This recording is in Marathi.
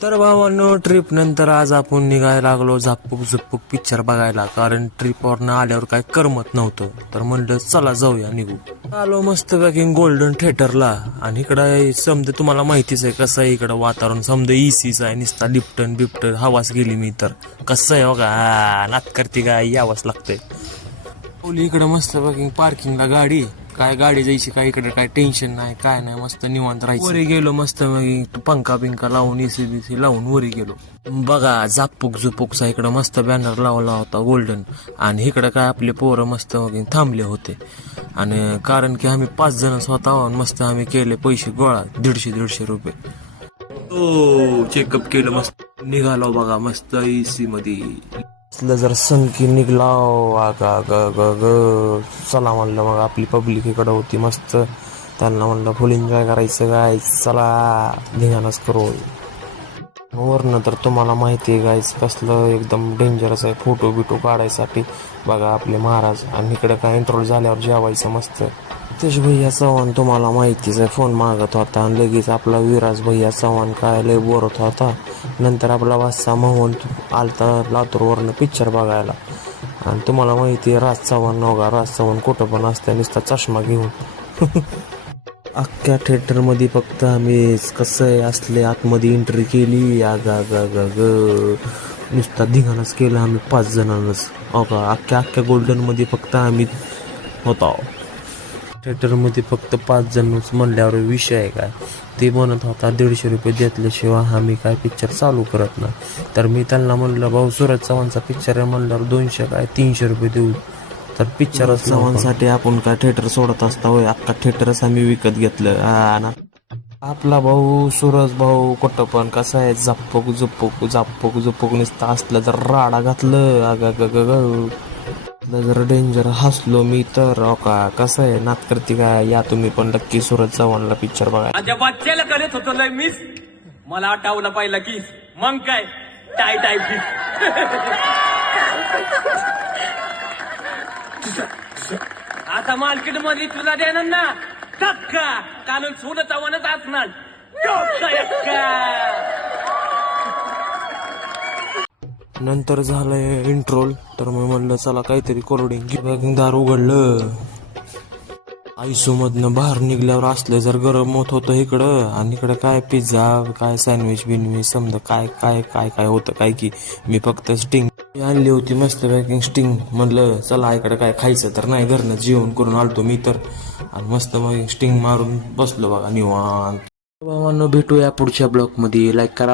तर भावांनो, ट्रिप नंतर आज आपण निघायला लागलो झापूक झुपूक पिक्चर बघायला. कारण ट्रिपवरनं आल्यावर काय करमत नव्हतं, तर म्हणलं चला जाऊया निघू. आलो मस्त पॅकी गोल्डन थिएटरला. आणि इकडं समजा तुम्हाला माहितीच आहे कसं आहे इकडं वातावरण. समजा इसीच आहे, निसता लिप्टन बिप्टन हवाच गेली मी तर. कसं आहे बघा, नात करते काय यावंच लागतंय. इकडं मस्त पॅकिंग पार्किंगला गाडी. काय गाडी जायची काय, इकडे काय टेन्शन नाही काय नाही, मस्त निवांत राहायचं. वरी गेलो मस्त पंखा बिंका लावून एसी बीसी लावून वरी गेलो. बघा झापूक झुपूकचा इकडं मस्त बॅनर लावला होता गोल्डन. आणि इकडं काय आपले पोरं मस्त थांबले होते. आणि कारण की आम्ही 5 जण स्वतः मस्त आम्ही केले पैसे गोळा 150 रुपये. हो चेकअप केलं मस्त निघालो बघा मस्त एसी मध्ये. जर संकी निघला चला म्हणलं. मग आपली पब्लिक इकडं होती मस्त, त्यांना म्हणलं फुल एन्जॉय करायचं गायच, चला धिंगाणाच करू. वरनं तर तुम्हाला माहिती आहे गायच कसलं एकदम डेंजरस आहे फोटो बिटो काढायसाठी. बघा आपले महाराज. आणि इकडे काय इंट्रोल झाल्यावर जेवायचं मस्त. तेज भैया चव्हाण तुम्हाला माहितीच आहे फोन मागत होता. आणि लगेच आपला विराज भैया चव्हाण काय लय बोरत होता. नंतर आपला वासा महंत आलता लातूरवरनं पिक्चर बघायला. आणि तुम्हाला माहिती आहे राज चव्हाण नवगा. राज चव्हाण कुठं पण असते नुसता चष्मा घेऊन. अख्ख्या थिएटरमध्ये फक्त आम्ही कसं आहे असले आतमध्ये एंट्री केली. नुसता धिंगाणाच केला आम्ही 5 जणांनाच. हो का, अख्ख्या गोल्डनमध्ये फक्त आम्ही होता. थिएटरमध्ये फक्त 5 जणच म्हणल्यावर विषय आहे काय. ते म्हणत होता 150 रुपये घेतल्याशिवाय आम्ही काय पिक्चर चालू करत नाही. तर मी त्यांना म्हणलं भाऊ सूरज चव्हाणचा पिक्चर आहे म्हणल्यावर 200 काय 300 रुपये देऊ. तर पिक्चर चव्हाणसाठी आपण काय थिएटर सोडत असता होय. अख्खा थिएटरच आम्ही विकत घेतलं. आपला भाऊ सूरज भाऊ कुठं पण कसं आहे झापूक झुपूक नुसतं असलं जर राडा घातलं जर डेंजर हसलो मी तर. का कसं आहे नात करते काय. या तुम्ही पण नक्की सूरज चव्हाणला पिक्चर बघा. माझ्या बच्च्याला करत होतो लय मिस. मला आठवलं पाहिलं की मग काय टाय आता मार्केट मध्ये तुला देणार ना धक्का. कारण सूरज चव्हाणच असणार. नंतर झालंय इंट्रोल. तर मी म्हणलं चला काहीतरी कोरडिंग दार उघडलं. आयसो मधनं बाहेर निघल्यावर असलं जर गरम होत होतं इकडं. आणि इकडं काय पिझ्झा काय सँडविच बिनविच समजा काय काय काय काय होतं काय की. मी फक्त स्टिंग आणली होती मस्त पॅकिंग स्टिंग. म्हणलं चला इकडं काय खायचं तर नाही, घरनं जेवण करून आलतो मी तर. आणि मस्त मग स्टिंग मारून बसलो बघा निवांत. भावांनो भेटूया पुढच्या ब्लॉग मध्ये. लाईक करा.